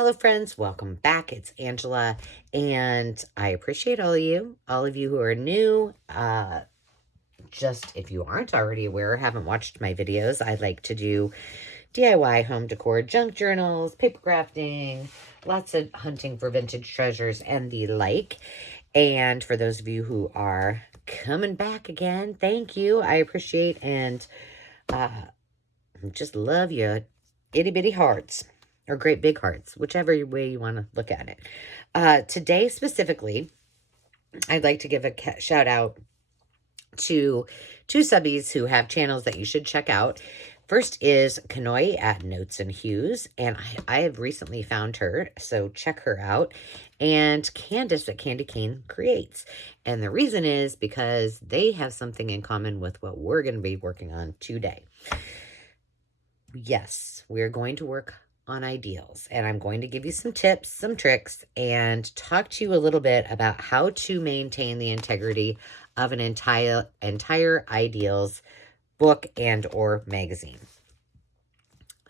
Hello friends, welcome back. It's Angela, and I appreciate all of you who are new. Just if you aren't already aware or haven't watched my videos, I like to do DIY home decor, junk journals, paper crafting, lots of hunting for vintage treasures and the like. And for those of you who are coming back again, thank you. I appreciate and just love your itty bitty hearts. Or great big hearts, whichever way you want to look at it. Today specifically, I'd like to give a shout out to two subbies who have channels that you should check out. First is Kanoi at Notes and Hues, and I have recently found her, so check her out. And Candace at Candy Cane Creates. And the reason is because they have something in common with what we're going to be working on today. Yes, we're going to work on ideals, and I'm going to give you some tips, some tricks, and talk to you a little bit about how to maintain the integrity of an entire ideals book and or magazine.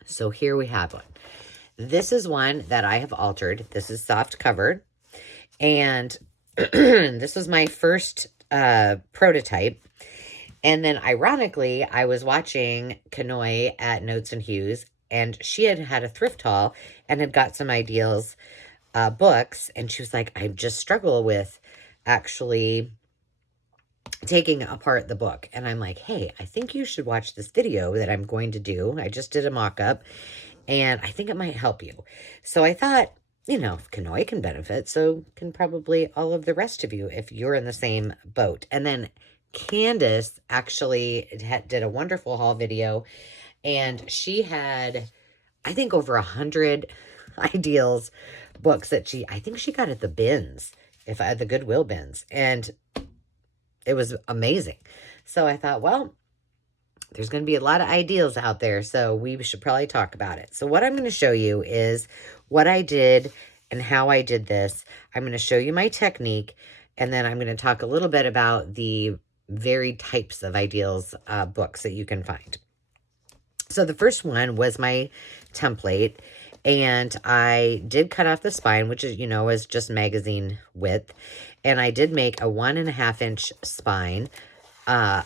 So here we have one. This is one that I have altered. This is soft covered, and this was my first prototype. And then ironically, I was watching Kanoi at Notes and Hues, and she had a thrift haul and had got some ideals books. And she was like, I just struggle with actually taking apart the book. And I'm like, hey, I think you should watch this video that I'm going to do. I just did a mock-up, and I think it might help you. So I thought, you know, if Kanoi can benefit, so can probably all of the rest of you if you're in the same boat. And then Candace actually did a wonderful haul video, and she had, I think, over 100 ideals books that I think she got at the bins, at the Goodwill bins, and it was amazing. So I thought, well, there's going to be a lot of ideals out there, so we should probably talk about it. So what I'm going to show you is what I did and how I did this. I'm going to show you my technique, and then I'm going to talk a little bit about the varied types of ideals books that you can find. So the first one was my template, and I did cut off the spine, which is, you know, is just magazine width. And I did make a 1.5 inch spine. And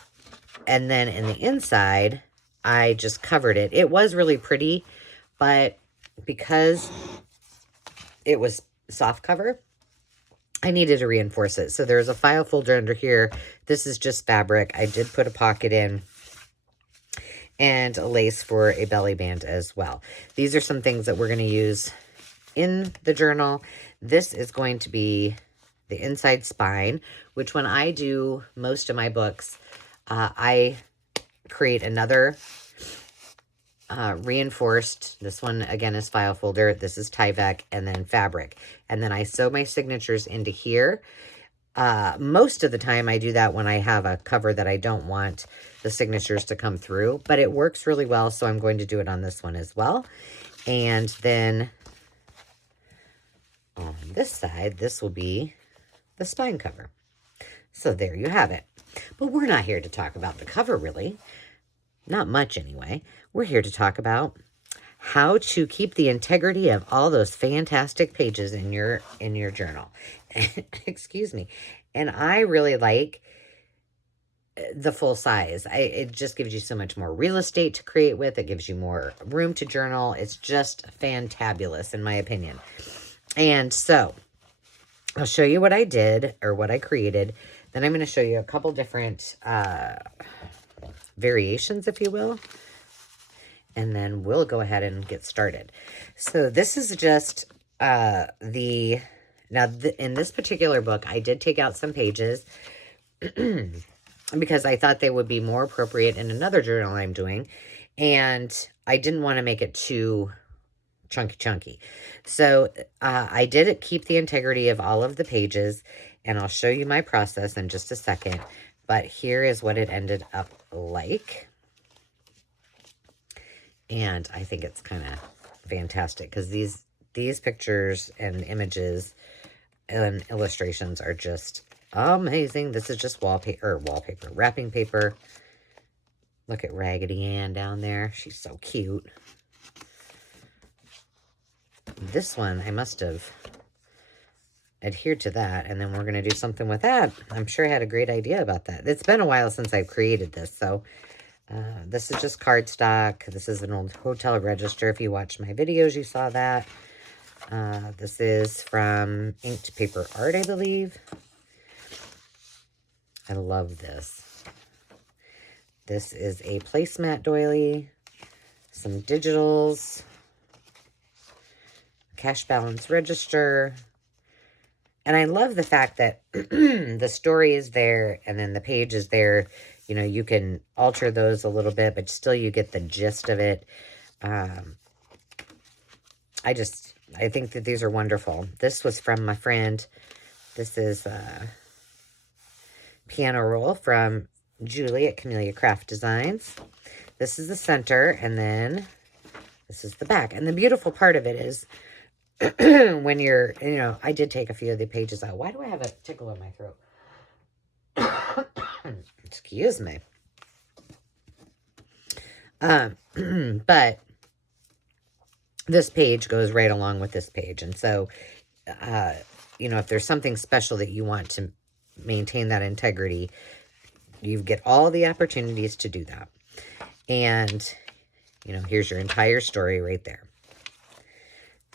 then in the inside, I just covered it. It was really pretty, but because it was soft cover, I needed to reinforce it. So there's a file folder under here. This is just fabric. I did put a pocket in, and a lace for a belly band as well. These are some things that we're going to use in the journal. This is going to be the inside spine, which when I do most of my books, I create another reinforced. This one, again, is file folder. This is Tyvek, and then fabric. And then I sew my signatures into here. Most of the time I do that when I have a cover that I don't want the signatures to come through, but it works really well, so I'm going to do it on this one as well. And then on this side, this will be the spine cover. So there you have it. But we're not here to talk about the cover, really. Not much, anyway. We're here to talk about how to keep the integrity of all those fantastic pages in your journal. Excuse me. And I really like the full size. It just gives you so much more real estate to create with. It gives you more room to journal. It's just fantabulous, in my opinion. And so I'll show you what I did, or what I created. Then I'm going to show you a couple different variations, if you will. And then we'll go ahead and get started. So this is just in this particular book, I did take out some pages because I thought they would be more appropriate in another journal I'm doing. And I didn't want to make it too chunky. So I did keep the integrity of all of the pages, and I'll show you my process in just a second. But here is what it ended up like. And I think it's kind of fantastic because these pictures and images and illustrations are just amazing. This is just wrapping paper. Look at Raggedy Ann down there. She's so cute. this one, I must have adhered to that, and then we're going to do something with that. I'm sure I had a great idea about that. It's been a while since I've created this, so this is just cardstock. This is an old hotel register. If you watched my videos, you saw that. This is from Inked Paper Art, I believe. I love this. This is a placemat doily, some digitals, cash balance register. And I love the fact that the story is there and then the page is there. You know, you can alter those a little bit, but still you get the gist of it. I think that these are wonderful. This was from my friend. This is a piano roll from Julie at Camellia Craft Designs. This is the center, and then this is the back. And the beautiful part of it is when you're, you know, I did take a few of the pages out. Why do I have a tickle in my throat? Excuse me. But this page goes right along with this page. And so, you know, if there's something special that you want to maintain that integrity, you get all the opportunities to do that. And, you know, here's your entire story right there.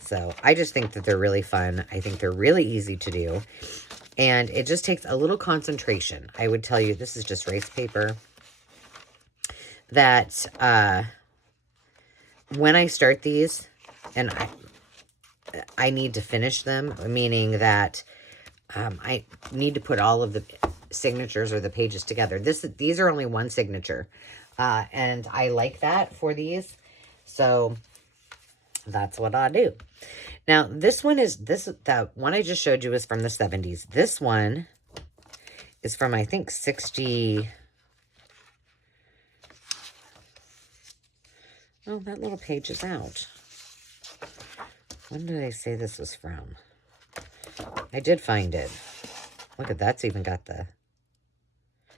So I just think that they're really fun. I think they're really easy to do. And it just takes a little concentration. I would tell you, this is just rice paper. That when I start these, and I need to finish them, meaning that I need to put all of the signatures or the pages together. These are only one signature. And I like that for these. So that's what I do. Now, this one is, that one I just showed you is from the 70s. This one is from, I think, 60. Oh, that little page is out. When did I say this was from? I did find it. Look at that's even got the...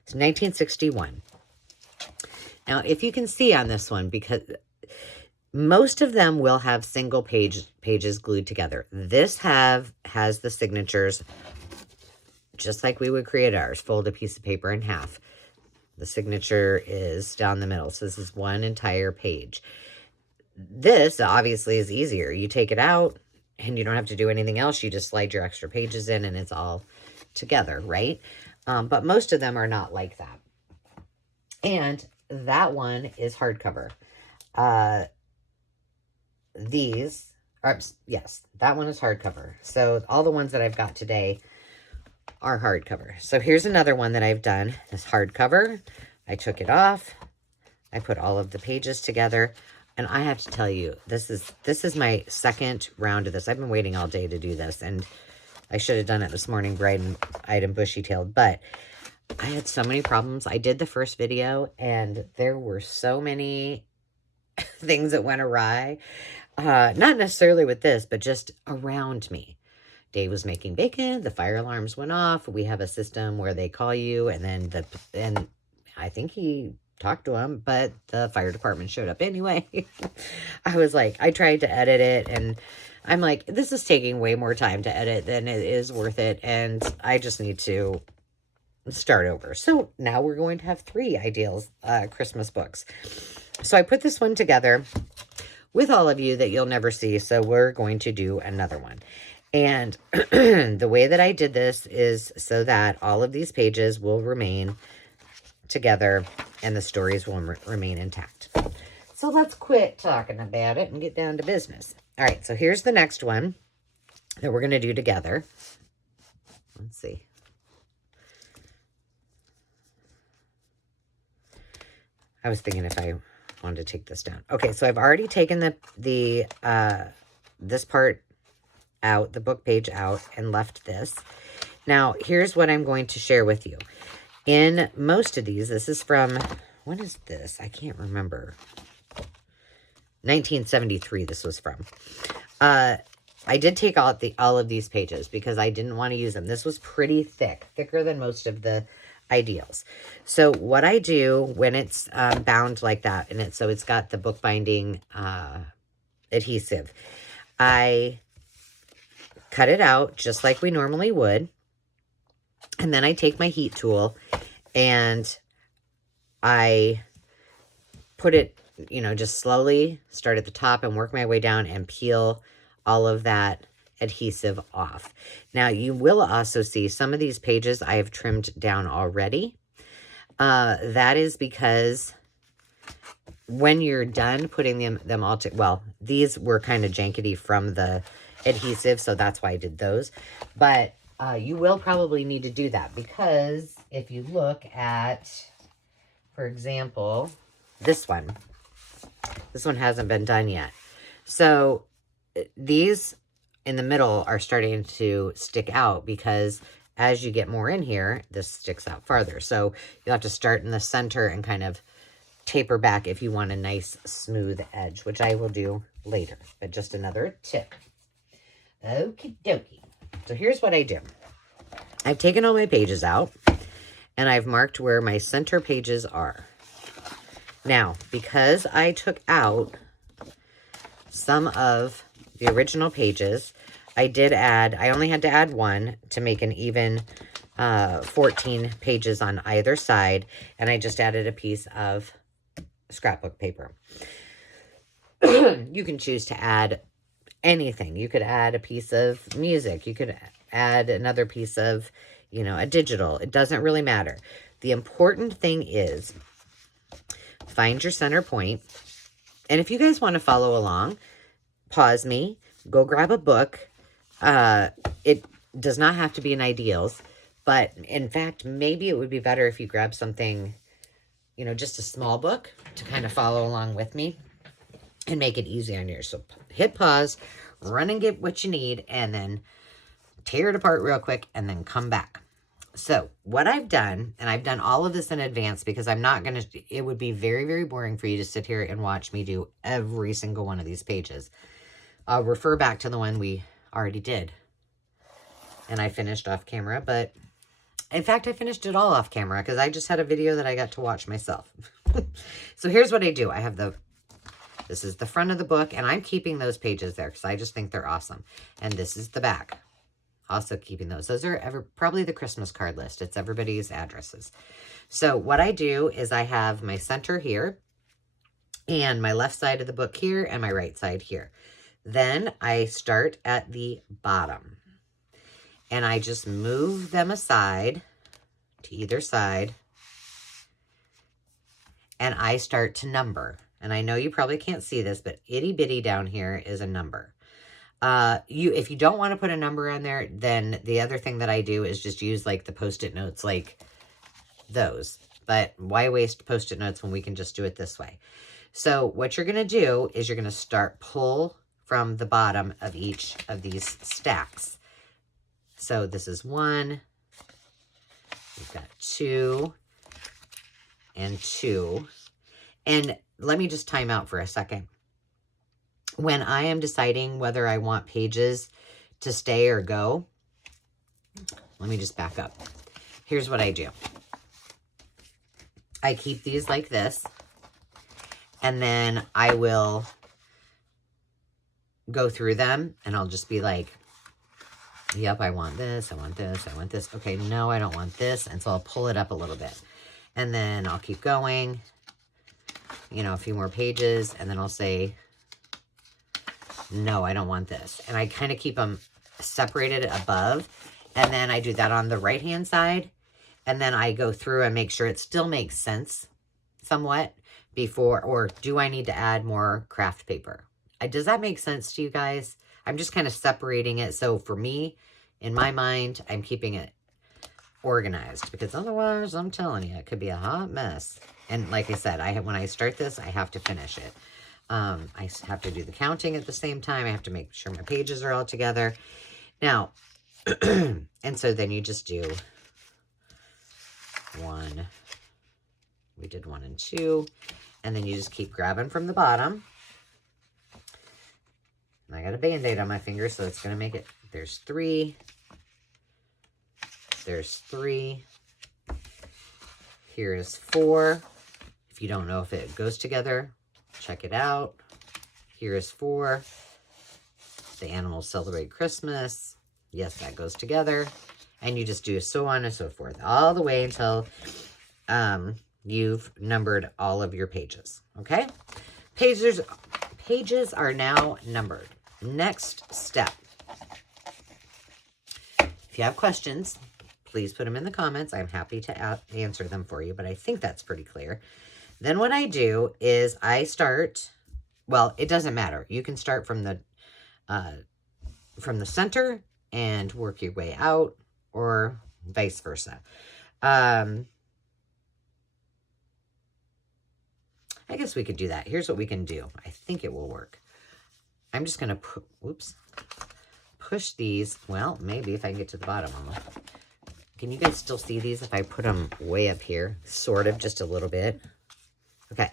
It's 1961. Now, if you can see on this one, because most of them will have single pages glued together. This has the signatures just like we would create ours. Fold a piece of paper in half. The signature is down the middle. So this is one entire page. This obviously is easier. You take it out and you don't have to do anything else. You just slide your extra pages in and it's all together, right? But most of them are not like that. And that one is hardcover. These are, yes, that one is hardcover. So all the ones that I've got today are hardcover. So here's another one that I've done. This hardcover. I took it off. I put all of the pages together. And I have to tell you, this is my second round of this. I've been waiting all day to do this. And I should have done it this morning, bright-eyed and bushy-tailed. But I had so many problems. I did the first video, and there were so many things that went awry. Not necessarily with this, but just around me. Dave was making bacon. The fire alarms went off. We have a system where they call you, and then and I think he talked to him, but the fire department showed up anyway. I was like, I tried to edit it, and I'm like, this is taking way more time to edit than it is worth it, and I just need to start over. So now we're going to have 3 Ideals Christmas books. So I put this one together with all of you that you'll never see. So we're going to do another one. And the way that I did this is so that all of these pages will remain together and the stories will remain intact. So let's quit talking about it and get down to business. All right, so here's the next one that we're going to do together. Let's see. I was thinking if I wanted to take this down. Okay, so I've already taken this part out, the book page out, and left this. Now, here's what I'm going to share with you. In most of these, this is from, when is this? I can't remember. 1973 this was from. I did take out all of these pages because I didn't want to use them. This was pretty thick, thicker than most of the Ideals. So what I do when it's bound like that, and so it's got the bookbinding adhesive, I cut it out just like we normally would. And then I take my heat tool and I put it, you know, just slowly start at the top and work my way down and peel all of that adhesive off. Now, you will also see some of these pages I have trimmed down already. That is because when you're done putting them all well, these were kind of jankety from the adhesive, so that's why I did those. But you will probably need to do that, because if you look at, for example, this one hasn't been done yet. So these in the middle are starting to stick out, because as you get more in here, this sticks out farther. So you'll have to start in the center and kind of taper back if you want a nice smooth edge, which I will do later, but just another tip. Okie dokie. So here's what I do. I've taken all my pages out and I've marked where my center pages are. Now, because I took out some of the original pages, I only had to add one to make an even 14 pages on either side, and I just added a piece of scrapbook paper. You can choose to add anything. You could add a piece of music. You could add another piece of, you know, a digital. It doesn't really matter. The important thing is find your center point. And if you guys want to follow along, pause me, go grab a book. It does not have to be an IDEALS, but in fact, maybe it would be better if you grab something, you know, just a small book to kind of follow along with me and make it easy on yours. So hit pause, run and get what you need, and then tear it apart real quick and then come back. So what I've done, and I've done all of this in advance because I'm not going to, it would be very, very boring for you to sit here and watch me do every single one of these pages. I'll refer back to the one we already did. And I finished off camera, but in fact, I finished it all off camera because I just had a video that I got to watch myself. So here's what I do. This is the front of the book, and I'm keeping those pages there because I just think they're awesome. And this is the back. Also keeping those. Those are probably the Christmas card list. It's everybody's addresses. So what I do is I have my center here and my left side of the book here and my right side here. Then I start at the bottom and I just move them aside to either side and I start to number. And I know you probably can't see this, but itty bitty down here is a number. If you don't want to put a number on there, then the other thing that I do is just use like the Post-it notes like those. But why waste Post-it notes when we can just do it this way? So what you're going to do is you're going to pull from the bottom of each of these stacks. So this is 1, we've got 2, and 2. And let me just time out for a second. When I am deciding whether I want pages to stay or go, let me just back up. Here's what I do. I keep these like this, and then I will go through them, and I'll just be like, yep, I want this, I want this, I want this. Okay, no, I don't want this. And so I'll pull it up a little bit. And then I'll keep going, you know, a few more pages, and then I'll say, no, I don't want this. And I kind of keep them separated above. And then I do that on the right-hand side. And then I go through and make sure it still makes sense somewhat before, or do I need to add more craft paper? Does that make sense to you guys? I'm just kind of separating it. So for me, in my mind, I'm keeping it organized, because otherwise, I'm telling you, it could be a hot mess. And like I said, when I start this, I have to finish it. I have to do the counting at the same time. I have to make sure my pages are all together. Now, and so then you just do 1. We did 1 and 2. And then you just keep grabbing from the bottom. And I got a Band-Aid on my finger, so it's going to make it. There's 3. There's 3. Here is 4. If you don't know if it goes together, check it out. Here is 4. The animals celebrate Christmas. Yes, that goes together. And you just do so on and so forth, all the way until you've numbered all of your pages. Okay? Pages are now numbered. Next step. If you have questions, please put them in the comments. I'm happy to answer them for you, but I think that's pretty clear. Then what I do is I start, well, it doesn't matter. You can start from the center and work your way out, or vice versa. I guess we could do that. Here's what we can do. I think it will work. I'm just going to, push these. Well, maybe if I can get to the bottom of them. Can you guys still see these if I put them way up here? Sort of, just a little bit. Okay.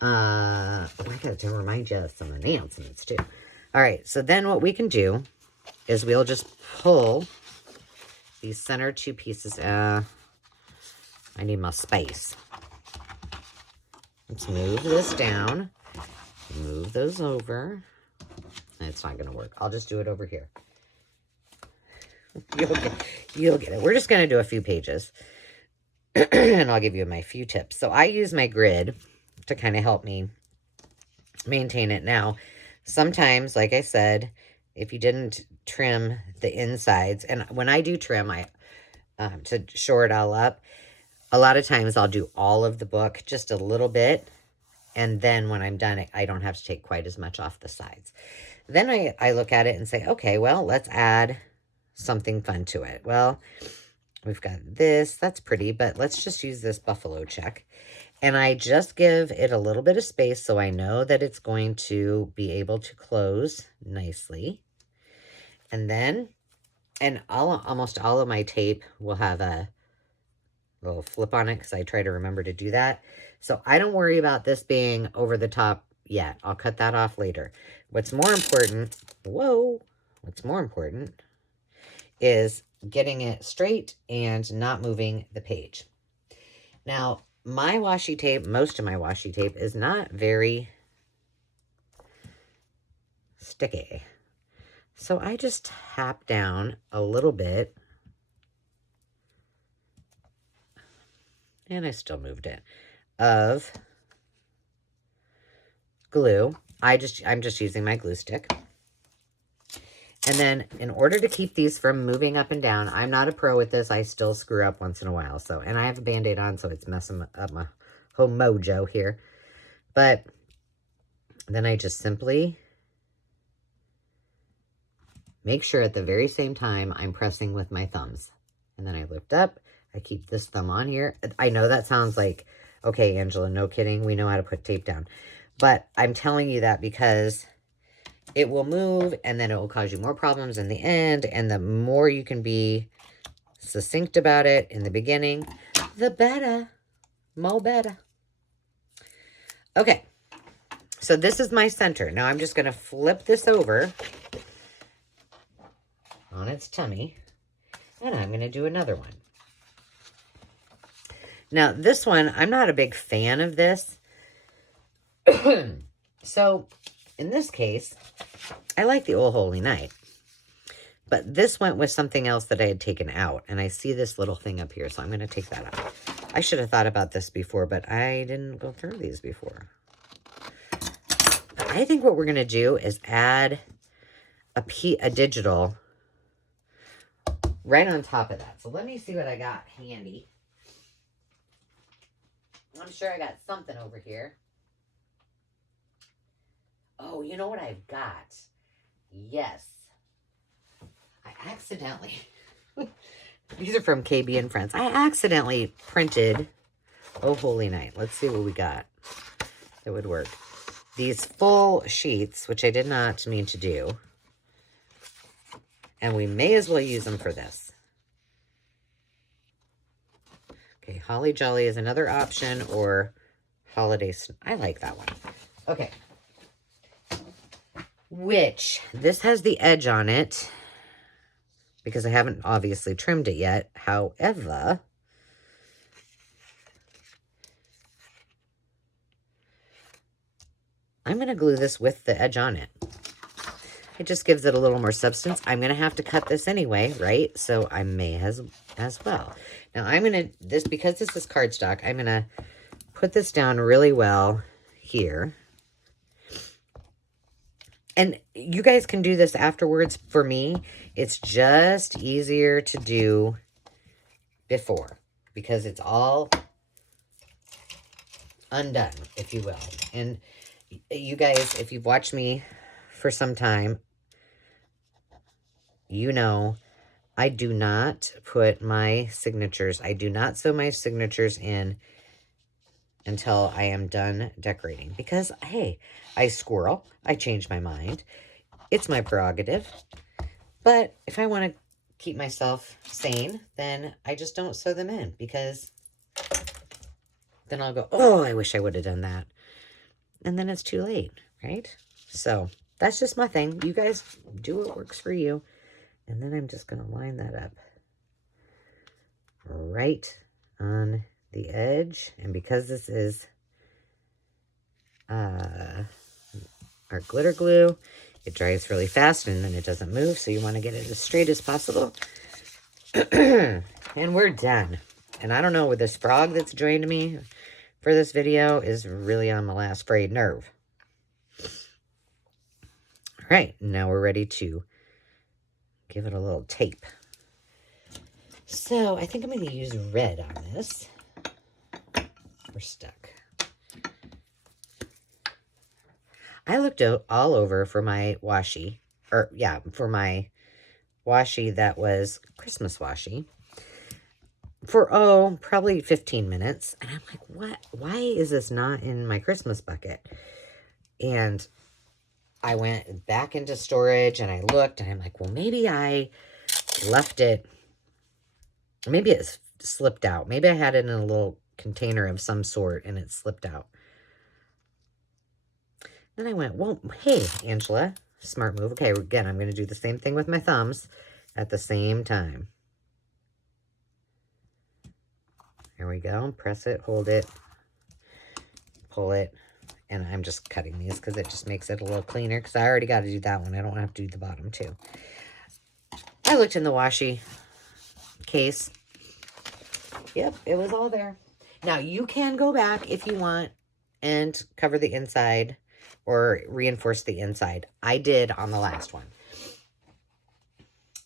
I got to remind you of some announcements too. All right, so then what we can do is we'll just pull these center two pieces. I need my space. Let's move this down. Move those over. It's not going to work. I'll just do it over here. You'll get it. We're just going to do a few pages. And I'll give you my few tips. So I use my grid to kind of help me maintain it. Now, sometimes, like I said, if you didn't trim the insides, and when I do trim, I to shore it all up, a lot of times I'll do all of the book, just a little bit, and then when I'm done, I don't have to take quite as much off the sides. Then I look at it and say, okay, well, let's add something fun to it. Well, we've got this. That's pretty, but let's just use this buffalo check. And I just give it a little bit of space so I know that it's going to be able to close nicely. And then, almost all of my tape will have a little flip on it because I try to remember to do that. So I don't worry about this being over the top yet. I'll cut that off later. What's more important, what's more important is getting it straight and not moving the page. Now, my washi tape, most of my washi tape is not very sticky. So I just tap down a little bit, and I still moved it, of glue. I'm just using my glue stick. And then in order to keep these from moving up and down, I'm not a pro with this. I still screw up once in a while. So, and I have a Band-Aid on, so it's messing up my whole mojo here. But then I just simply make sure at the very same time I'm pressing with my thumbs. And then I lift up. I keep this thumb on here. I know that sounds like, okay, Angela, no kidding. We know how to put tape down. But I'm telling you that because it will move, and then it will cause you more problems in the end. And the more you can be succinct about it in the beginning, the better. Mo better. Okay. So this is my center. Now I'm just going to flip this over on its tummy. And I'm going to do another one. Now this one, I'm not a big fan of this. So in this case, I like the Old Holy Night. But this went with something else that I had taken out. And I see this little thing up here, so I'm going to take that out. I should have thought about this before, but I didn't go through these before. But I think what we're going to do is add a digital right on top of that. So let me see what I got handy. I'm sure I got something over here. Oh, you know what I've got? Yes. I accidentally, these are from KB and Friends. I accidentally printed Oh Holy Night. Let's see what we got that would work. These full sheets, which I did not mean to do. And we may as well use them for this. Okay, Holly Jolly is another option, or Holiday. I like that one. Okay. Which, this has the edge on it, because I haven't obviously trimmed it yet. However, I'm going to glue this with the edge on it. It just gives it a little more substance. I'm going to have to cut this anyway, right? So I may as well. Now I'm going to, because this is cardstock, I'm going to put this down really well here. And you guys can do this afterwards. For me, it's just easier to do before because it's all undone, if you will. And you guys, if you've watched me for some time, you know I do not put my signatures, I do not sew my signatures in until I am done decorating. Because, hey, I squirrel, I change my mind. It's my prerogative. But if I want to keep myself sane, then I just don't sew them in. Because then I'll go, oh, I wish I would have done that. And then it's too late, right? So that's just my thing. You guys do what works for you. And then I'm just going to line that up right on the edge. And because this is our glitter glue, it dries really fast and then it doesn't move. So you want to get it as straight as possible. And we're done. And I don't know, with this frog that's joined me for this video is really on my last frayed nerve. All right, now we're ready to give it a little tape. So I think I'm going to use red on this. We're stuck. I looked all over for my washi, for my washi that was Christmas washi for, probably 15 minutes. And I'm like, what? Why is this not in my Christmas bucket? And I went back into storage and I looked and I'm like, well, maybe I left it. Maybe it slipped out. Maybe I had it in a little container of some sort and it slipped out. Then I went, well, hey, Angela, smart move. Okay, again, I'm going to do the same thing with my thumbs at the same time. There we go. Press it, hold it, pull it. And I'm just cutting these because it just makes it a little cleaner because I already got to do that one. I don't have to do the bottom too. I looked in the washi case. Yep, it was all there. Now, you can go back if you want and cover the inside or reinforce the inside. I did on the last one.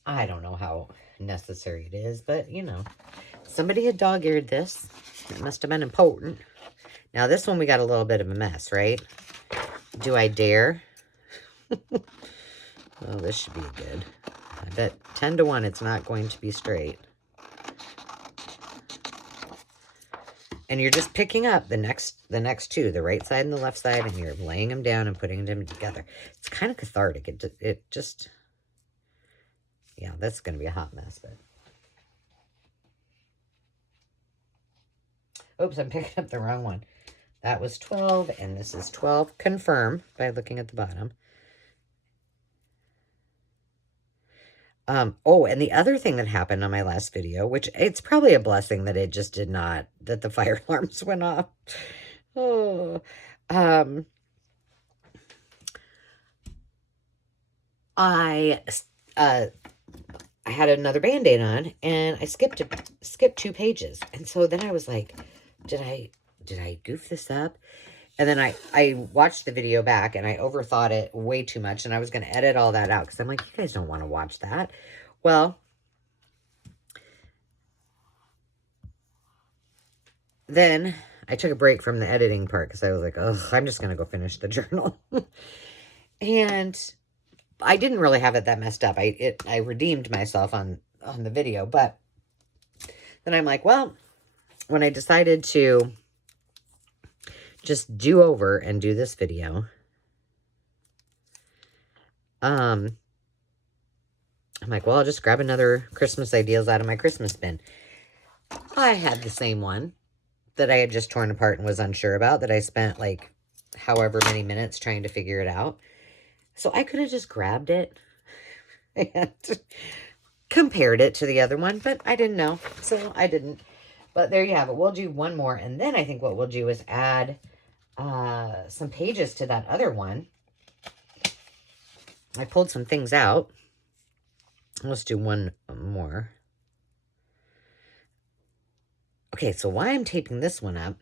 I don't know how necessary it is, but, you know, somebody had dog-eared this. It must have been important. Now, this one we got a little bit of a mess, right? Do I dare? Well, this should be good. I bet 10 to 1 it's not going to be straight. And you're just picking up the next two, the right side and the left side, and you're laying them down and putting them together. It's kind of cathartic. It just, yeah, that's going to be a hot mess, but. Oops, I'm picking up the wrong one. That was 12, and this is 12. Confirm by looking at the bottom. Oh, and the other thing that happened on my last video, which it's probably a blessing that it just did not, that the fire alarms went off. Oh, I had another Band-Aid on, and I skipped 2 pages. And so then I was like, did I goof this up? And then I watched the video back and I overthought it way too much. And I was going to edit all that out because I'm like, you guys don't want to watch that. Well, then I took a break from the editing part because I was like, oh, I'm just going to go finish the journal. And I didn't really have it that messed up. I redeemed myself on the video. But then I'm like, well, when I decided to just do over and do this video, I'm like, well, I'll just grab another Christmas Ideals out of my Christmas bin. I had the same one that I had just torn apart and was unsure about, that I spent like however many minutes trying to figure it out. So I could have just grabbed it and compared it to the other one, but I didn't know, so I didn't. But there you have it. We'll do one more, and then I think what we'll do is add some pages to that other one. I pulled some things out. Let's do one more. Okay, so why I'm taping this one up,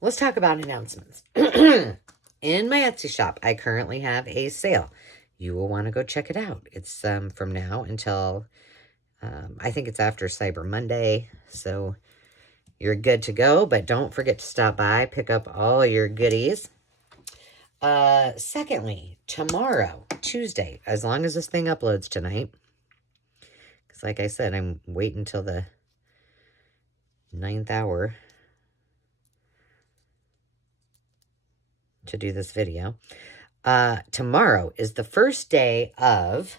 let's talk about announcements. In my Etsy shop, I currently have a sale. You will want to go check it out. It's from now until, I think it's after Cyber Monday, so you're good to go, but don't forget to stop by, pick up all your goodies. Secondly, tomorrow, Tuesday, as long as this thing uploads tonight, because like I said, I'm waiting until the 9th hour to do this video. Tomorrow is the first day of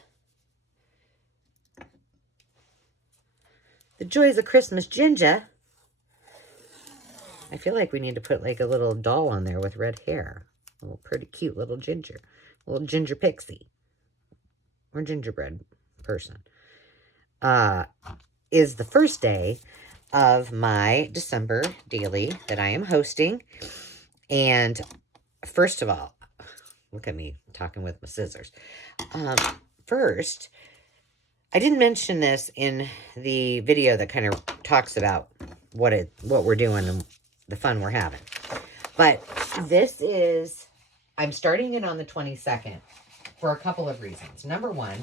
the Joys of Christmas Ginger. I feel like we need to put like a little doll on there with red hair. A little pretty cute little ginger. A little ginger pixie. Or gingerbread person. Is the first day of my December daily that I am hosting. And first of all, look at me talking with my scissors. First, I didn't mention this in the video that kind of talks about what we're doing and the fun we're having. But this is, I'm starting it on the 22nd for a couple of reasons. Number one,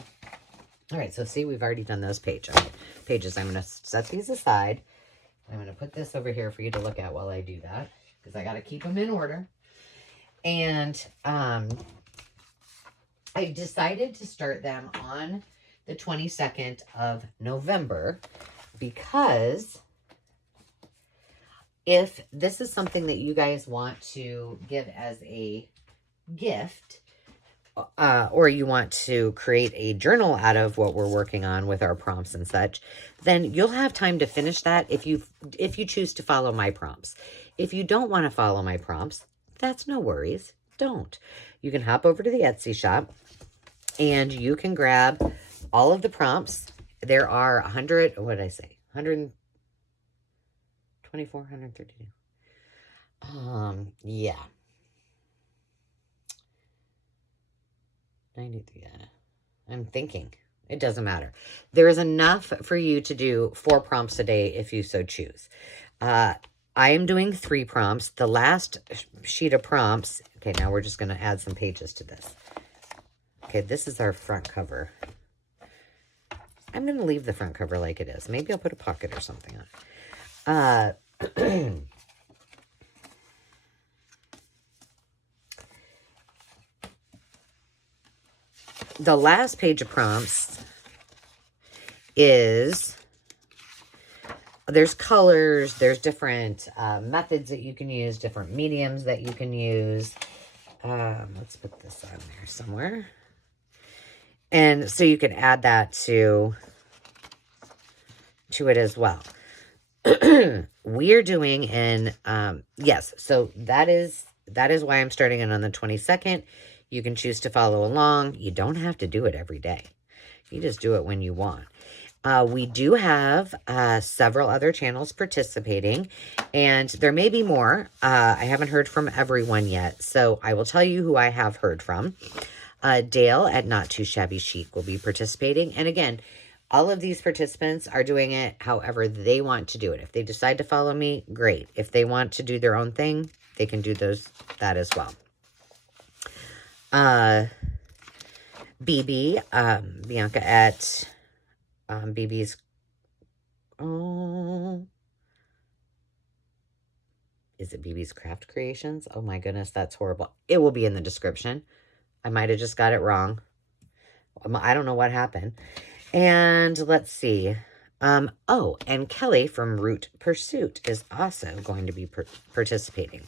all right, so see, we've already done those pages. I'm going to set these aside. I'm going to put this over here for you to look at while I do that, because I got to keep them in order. And I decided to start them on the 22nd of November because if this is something that you guys want to give as a gift, or you want to create a journal out of what we're working on with our prompts and such, then you'll have time to finish that if you choose to follow my prompts. If you don't want to follow my prompts, that's no worries. Don't. You can hop over to the Etsy shop and you can grab all of the prompts. There are 100, what did I say? 124, 132. Yeah. 93. I'm thinking. It doesn't matter. There is enough for you to do 4 prompts a day if you so choose. I am doing 3 prompts. The last sheet of prompts. Okay, now we're just going to add some pages to this. Okay, this is our front cover. I'm going to leave the front cover like it is. Maybe I'll put a pocket or something on it. The last page of prompts is, there's colors, there's different methods that you can use, different mediums that you can use. Let's put this on there somewhere. And so you can add that to it as well. We're doing in, yes, so that is why I'm starting it on the 22nd. You can choose to follow along. You don't have to do it every day. You just do it when you want. We do have several other channels participating, and there may be more. I haven't heard from everyone yet, so I will tell you who I have heard from. Dale at Not Too Shabby Chic will be participating. And again, all of these participants are doing it however they want to do it. If they decide to follow me, great. If they want to do their own thing, they can do that as well. BB, Bianca at BB's, is it BB's Craft Creations? Oh my goodness, that's horrible. It will be in the description. I might have just got it wrong. I don't know what happened. And let's see. Oh, and Kelly from Root Pursuit is also going to be participating.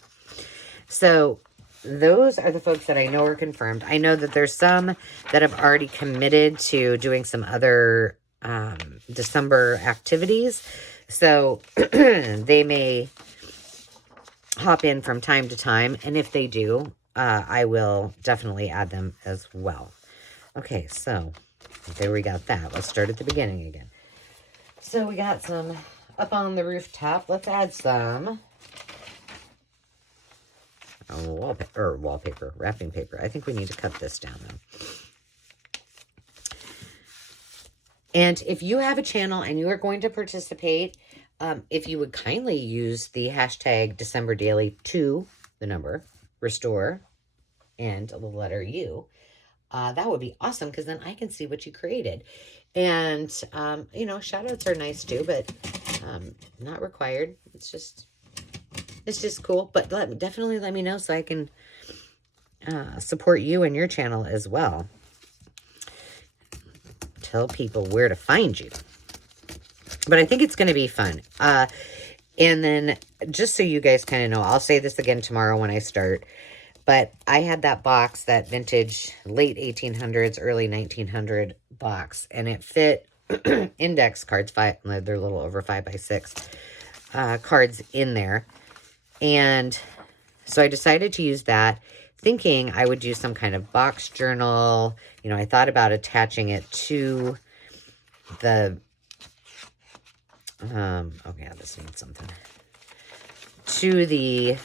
So those are the folks that I know are confirmed. I know that there's some that have already committed to doing some other December activities. So they may hop in from time to time. And if they do, I will definitely add them as well. Okay, so there we got that. Let's start at the beginning again. So we got some up on the rooftop. Let's add some wallpaper, wrapping paper. I think we need to cut this down though. And if you have a channel and you are going to participate, if you would kindly use the hashtag December Daily to the number restore and the letter U, that would be awesome because then I can see what you created. And, you know, shout outs are nice too, but not required. It's just cool. But definitely let me know so I can support you and your channel as well. Tell people where to find you. But I think it's going to be fun. And then just so you guys kind of know, I'll say this again tomorrow when I start. But I had that box, that vintage late 1800s, early 1900 box. And it fit index cards. They're a little over 5x6 cards in there. And so I decided to use that, thinking I would do some kind of box journal. You know, I thought about attaching it to the, oh yeah, this needs something, to the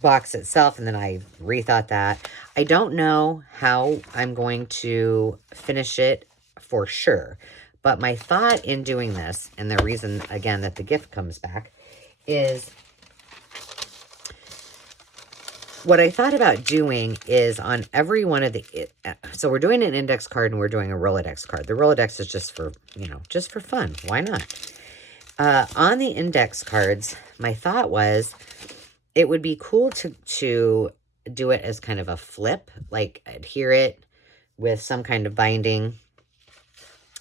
box itself, and then I rethought that. I don't know how I'm going to finish it for sure, but my thought in doing this, and the reason, again, that the gift comes back, is what I thought about doing is on every one of the, so we're doing an index card and we're doing a Rolodex card. The Rolodex is just for, you know, just for fun. Why not? On the index cards, my thought was it would be cool to do it as kind of a flip, like adhere it with some kind of binding.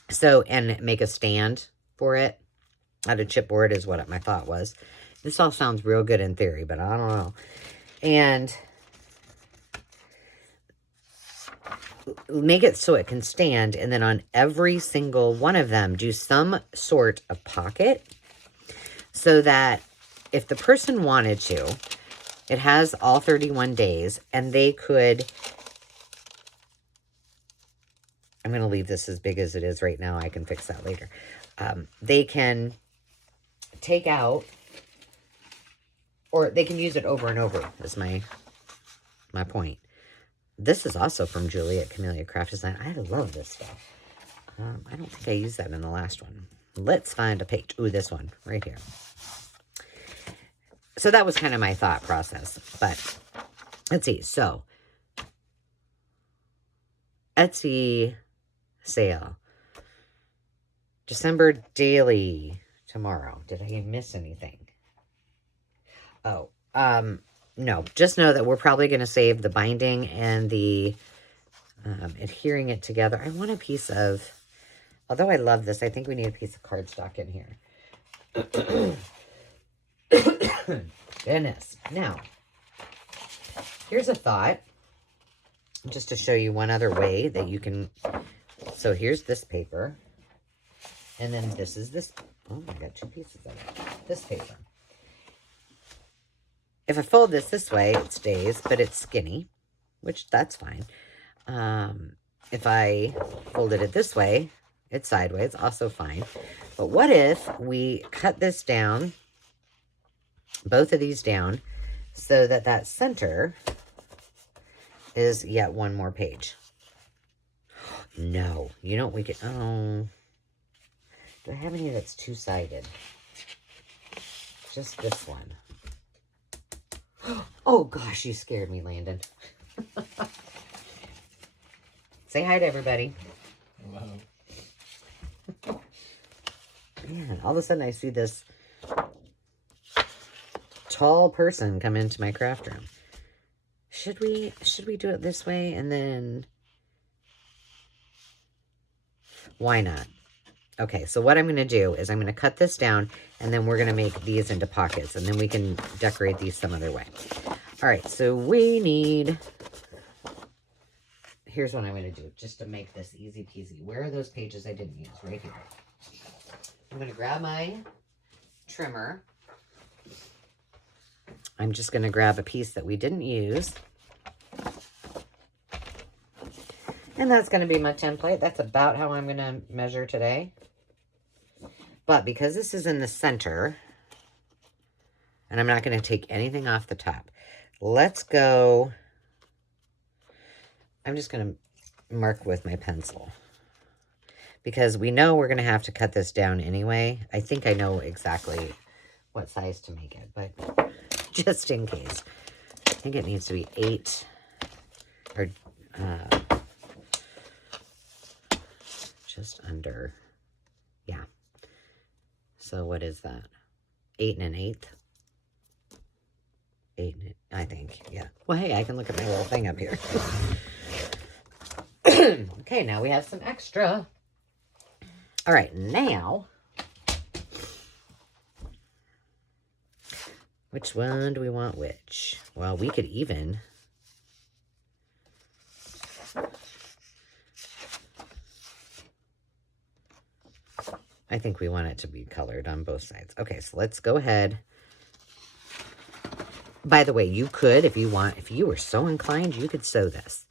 So, and make a stand for it out of chipboard is what my thought was. This all sounds real good in theory, but I don't know. And make it so it can stand, and then on every single one of them, do some sort of pocket so that if the person wanted to, it has all 31 days, and they could, I'm going to leave this as big as it is right now. I can fix that later. They can take out, or they can use it over and over, is my point. This is also from Julie at Camellia Craft Design. I love this stuff. I don't think I used that in the last one. Let's find a page. Ooh, this one right here. So that was kind of my thought process. But let's see. So Etsy sale. December Daily tomorrow. Did I miss anything? Oh, no, just know that we're probably going to save the binding and the adhering it together. I want a piece of, although I love this, I think we need a piece of cardstock in here. Goodness. Now, here's a thought, just to show you one other way that you can, so here's this paper, and then this is this, oh, I got two pieces of it, this paper. If I fold this way, it stays, but it's skinny, which that's fine. If I folded it this way, it's sideways, also fine. But what if we cut this down, both of these down, so that that center is yet one more page? No, you know what we could, oh, do I have any that's two-sided? Just this one. Oh, gosh, you scared me, Landon. Say hi to everybody. Hello. Man, all of a sudden I see this tall person come into my craft room. Should we do it this way and then... Why not? Okay, so what I'm going to do is I'm going to cut this down, and then we're going to make these into pockets, and then we can decorate these some other way. All right, so we need... Here's what I'm going to do, just to make this easy peasy. Where are those pages I didn't use? Right here. I'm going to grab my trimmer. I'm just going to grab a piece that we didn't use. And that's going to be my template. That's about how I'm going to measure today. But because this is in the center, and I'm not going to take anything off the top, let's go. I'm just going to mark with my pencil, because we know we're going to have to cut this down anyway. I think I know exactly what size to make it, but just in case. I think it needs to be 8 or just under. Yeah. So what is that? 8 1/8? 8, I think. Yeah. Well, hey, I can look at my little thing up here. Okay, now we have some extra. All right, now, which one do we want which? Well, we could even... I think we want it to be colored on both sides. Okay, so let's go ahead. By the way, you could, if you want, if you were so inclined, you could sew this.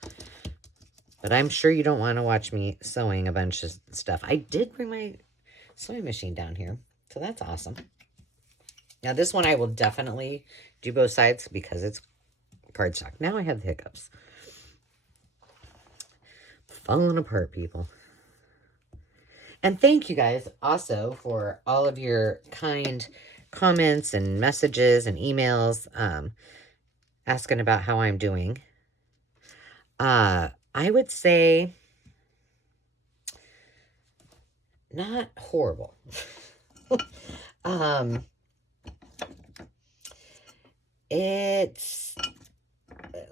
But I'm sure you don't want to watch me sewing a bunch of stuff. I did bring my sewing machine down here, so that's awesome. Now, this one I will definitely do both sides because it's cardstock. Now I have the hiccups. Falling apart, people. And thank you guys also for all of your kind comments and messages and emails asking about how I'm doing. I would say not horrible. It's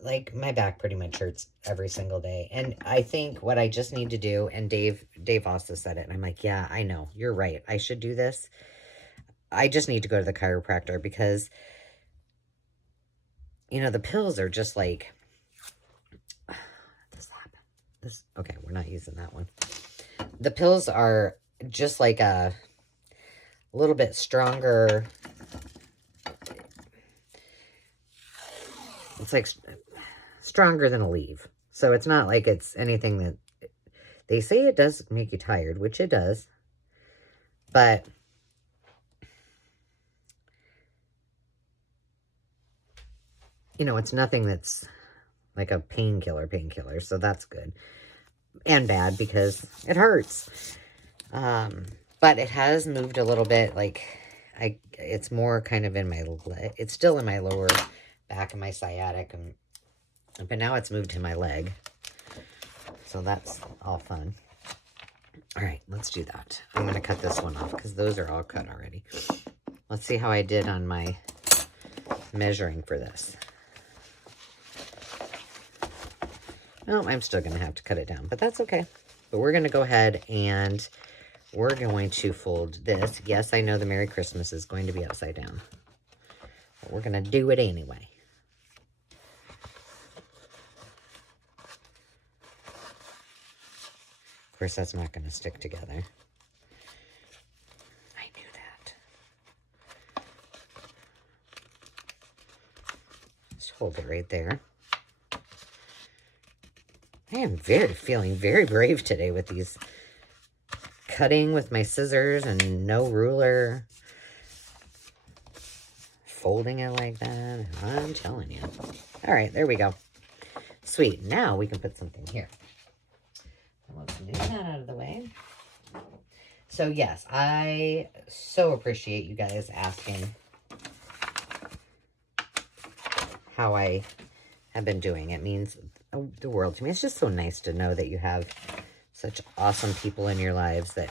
like my back pretty much hurts every single day. And I think what I just need to do, and Dave also said it, and I'm like, yeah, I know, you're right. I should do this. I just need to go to the chiropractor because, you know, the pills are just like, okay, we're not using that one. The pills are just like a little bit stronger. It's like stronger than a leave. So it's not like it's anything that they say it does make you tired, which it does. But you know, it's nothing that's like a painkiller. So that's good. And bad because it hurts. But it has moved a little bit. Like it's more kind of in my leg. It's still in my lower back of my sciatic, but now it's moved to my leg. So that's all fun. All right, let's do that. I'm going to cut this one off because those are all cut already. Let's see how I did on my measuring for this. Oh, I'm still going to have to cut it down, but that's okay. But we're going to go ahead and we're going to fold this. Yes, I know the Merry Christmas is going to be upside down, but we're going to do it anyway. Of course, that's not going to stick together. I knew that. Just hold it right there. I am feeling very brave today with these cutting with my scissors and no ruler. Folding it like that. I'm telling you. All right, there we go. Sweet. Now we can put something here. Let's move that out of the way. So yes, I so appreciate you guys asking how I have been doing. It means the world to me. It's just so nice to know that you have such awesome people in your lives that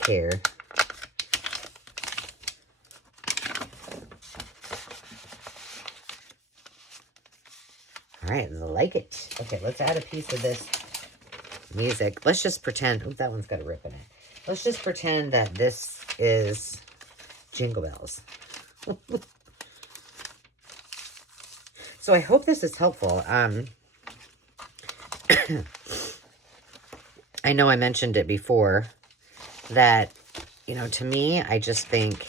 care. All right, like it. Okay, let's add a piece of this music. Let's just pretend, oh, that one's got a rip in it. Let's just pretend that this is Jingle Bells. So I hope this is helpful. I know I mentioned it before that, you know, to me, I just think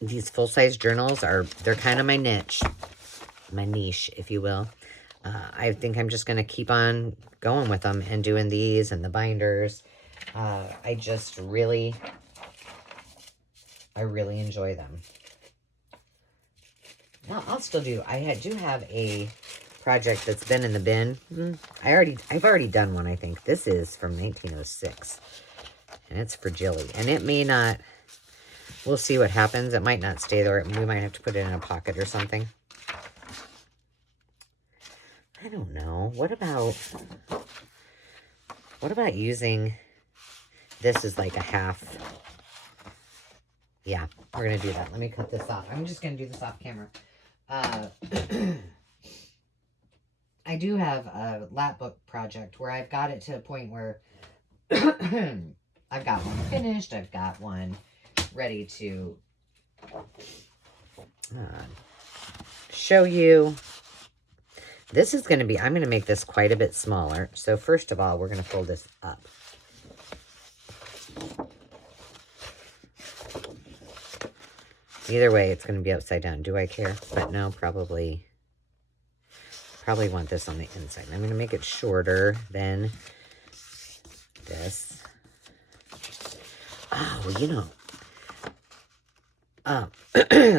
these full-size journals they're kind of my niche, if you will. I think I'm just going to keep on going with them and doing these and the binders. I really enjoy them. Now, I'll still do, I do have a project that's been in the bin. I've already done one, I think. This is from 1906. And it's for Jilly. And it may not, we'll see what happens. It might not stay there. We might have to put it in a pocket or something. I don't know. What about using this as like a half? Yeah, we're going to do that. Let me cut this off. I'm just going to do this off camera. I do have a lap book project where I've got it to a point where I've got one finished. I've got one ready to show you. This is going to be, I'm going to make this quite a bit smaller. So first of all, we're going to fold this up. Either way, it's going to be upside down. Do I care? But no, probably want this on the inside. I'm going to make it shorter than this. Oh, you know.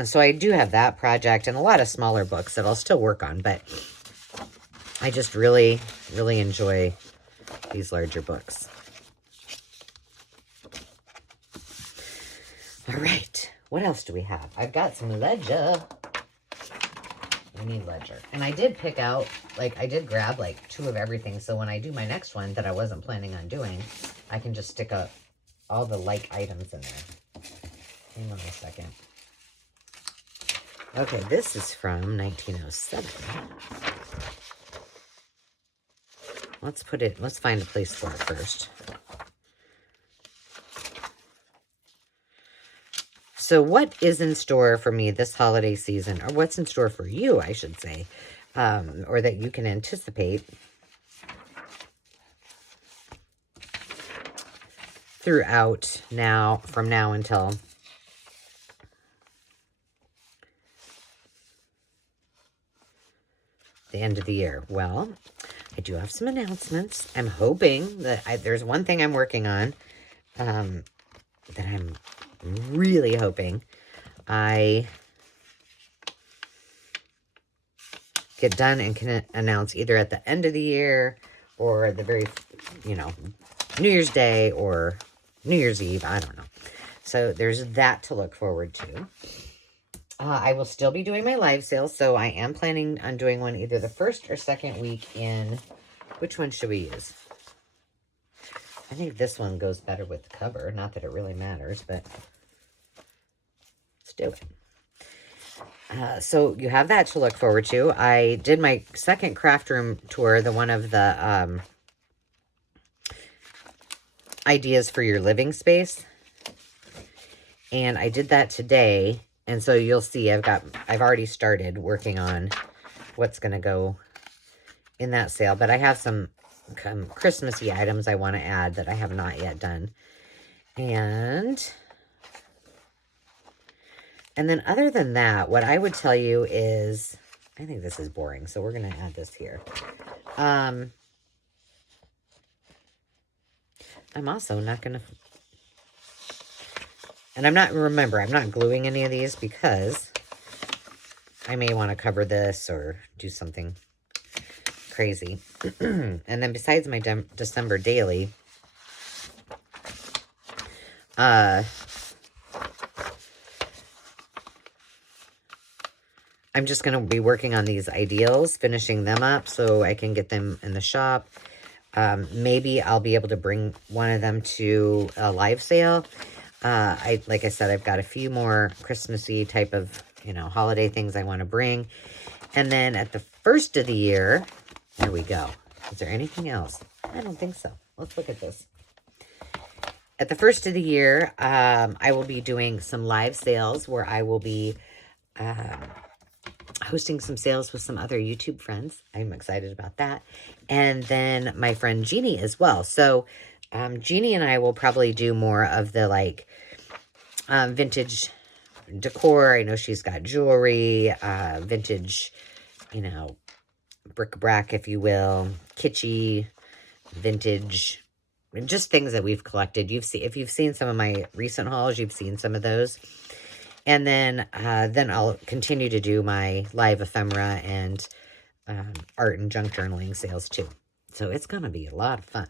So I do have that project and a lot of smaller books that I'll still work on, but I just really, really enjoy these larger books. All right. What else do we have? I've got some ledger. I need ledger. And I did pick out, like, I did grab, like, 2 of everything. So when I do my next one that I wasn't planning on doing, I can just stick up all the like items in there. Hang on a second. Okay, this is from 1907. Let's find a place for it first. So what is in store for me this holiday season, or what's in store for you, I should say, or that you can anticipate throughout from now until the end of the year? Well, I do have some announcements. I'm hoping that there's one thing I'm working on that I'm really hoping I get done and can announce either at the end of the year or the very, New Year's Day or New Year's Eve. I don't know. So there's that to look forward to. I will still be doing my live sales, so I am planning on doing one either the first or second week in, which one should we use? I think this one goes better with the cover. Not that it really matters, but let's do it. So you have that to look forward to. I did my second craft room tour, the one of the ideas for your living space. And I did that today. And so you'll see I've already started working on what's going to go in that sale. But I have some Christmassy items I want to add that I have not yet done. And then other than that, what I would tell you is, I think this is boring, so we're going to add this here. I'm also not going to, and I'm not gluing any of these because I may want to cover this or do something crazy. And then besides my December daily, I'm just going to be working on these ideals, finishing them up so I can get them in the shop. Maybe I'll be able to bring one of them to a live sale. Like I said, I've got a few more Christmassy type of, holiday things I want to bring. And then at the first of the year, there we go. Is there anything else? I don't think so. Let's look at this. At the first of the year, I will be doing some live sales where I will be hosting some sales with some other YouTube friends. I'm excited about that. And then my friend Jeannie as well. So Jeannie and I will probably do more of the vintage decor. I know she's got jewelry, vintage, bric-a-brac, if you will, kitschy, vintage, just things that we've collected. If you've seen some of my recent hauls, you've seen some of those. And then I'll continue to do my live ephemera and art and junk journaling sales too. So it's going to be a lot of fun.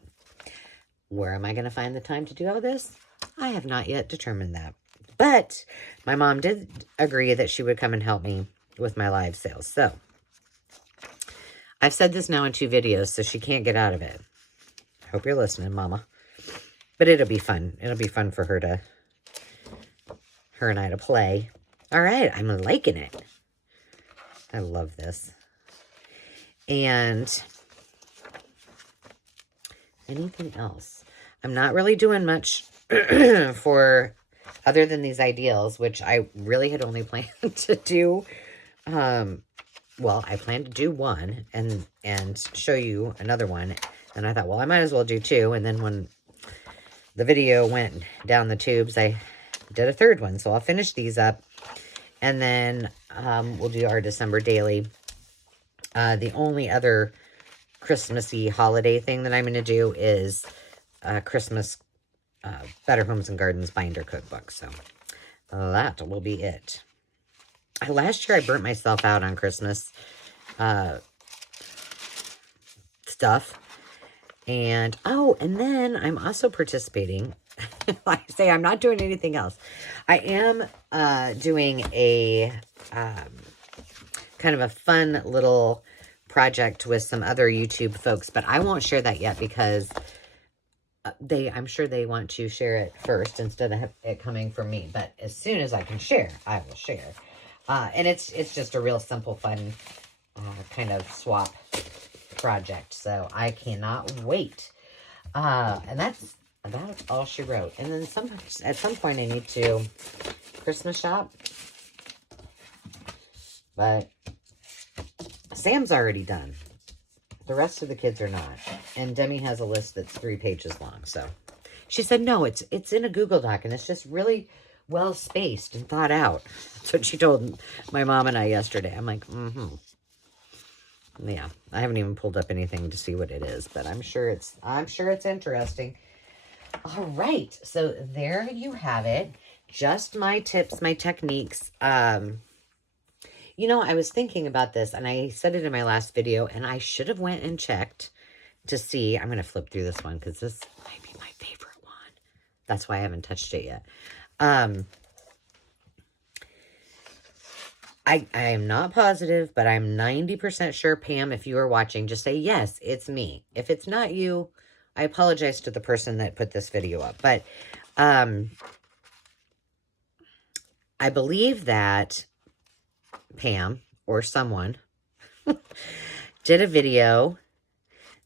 Where am I going to find the time to do all this? I have not yet determined that. But my mom did agree that she would come and help me with my live sales. So I've said this now in 2 videos, so she can't get out of it. Hope you're listening, Mama. But it'll be fun. It'll be fun for her and I to play. All right, I'm liking it. I love this. And anything else? I'm not really doing much for other than these ideals, which I really had only planned to do. Well, I planned to do one and show you another one. And I thought, well, I might as well do 2. And then when the video went down the tubes, I did a 3rd one. So I'll finish these up. And then we'll do our December daily. The only other Christmassy holiday thing that I'm going to do is Christmas Better Homes and Gardens binder cookbook. So that will be it. Last year I burnt myself out on Christmas stuff. And, and then I'm also participating. Like I say, I'm not doing anything else. I am doing a kind of a fun little project with some other YouTube folks, but I won't share that yet because I'm sure they want to share it first instead of it coming from me. But as soon as I can share, I will share. And it's just a real simple, fun kind of swap project. So I cannot wait. And that's all she wrote. And then at some point I need to Christmas shop. But Sam's already done. The rest of the kids are not. And Demi has a list that's 3 pages long. So she said, no, it's in a Google Doc. And it's just really well spaced and thought out. That's what she told my mom and I yesterday. I'm like, yeah, I haven't even pulled up anything to see what it is, but I'm sure it's interesting. All right, so there you have it. Just my tips, my techniques. You know, I was thinking about this, and I said it in my last video, and I should have went and checked to see. I'm going to flip through this one because this might be my favorite one. That's why I haven't touched it yet. I am not positive, but I'm 90% sure, Pam, if you are watching, just say, yes, it's me. If it's not you, I apologize to the person that put this video up. But I believe that Pam or someone did a video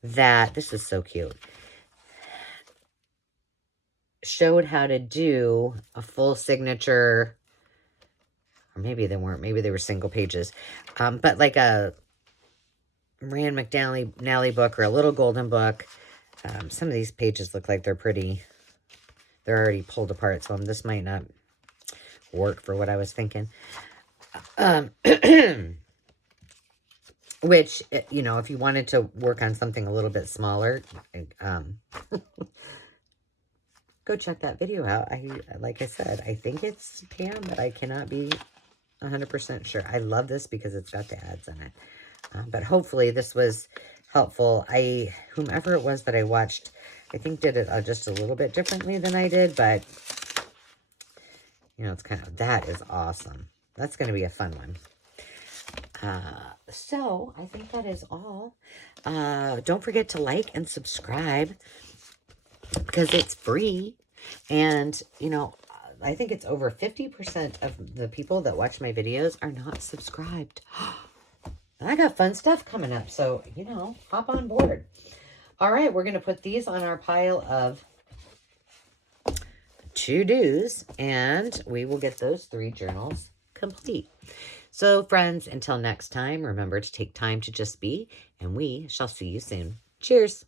that, this is so cute, showed how to do a full signature. Or maybe they weren't. Maybe they were single pages. But like a Rand McNally book or a Little Golden Book. Some of these pages look like they're pretty. They're already pulled apart, so this might not work for what I was thinking. Which, you know, if you wanted to work on something a little bit smaller, go check that video out. Like I said, I think it's Pam, but I cannot be 100% sure. I love this because it's got the ads in it. But hopefully this was helpful. Whomever it was that I watched, I think did it just a little bit differently than I did, but you know, it's kind of, that is awesome. That's going to be a fun one. So I think that is all. Don't forget to like and subscribe because it's free. And, you know, I think it's over 50% of the people that watch my videos are not subscribed. And I got fun stuff coming up. So, you know, hop on board. All right, we're going to put these on our pile of to-dos. And we will get those 3 journals complete. So, friends, until next time, remember to take time to just be. And we shall see you soon. Cheers.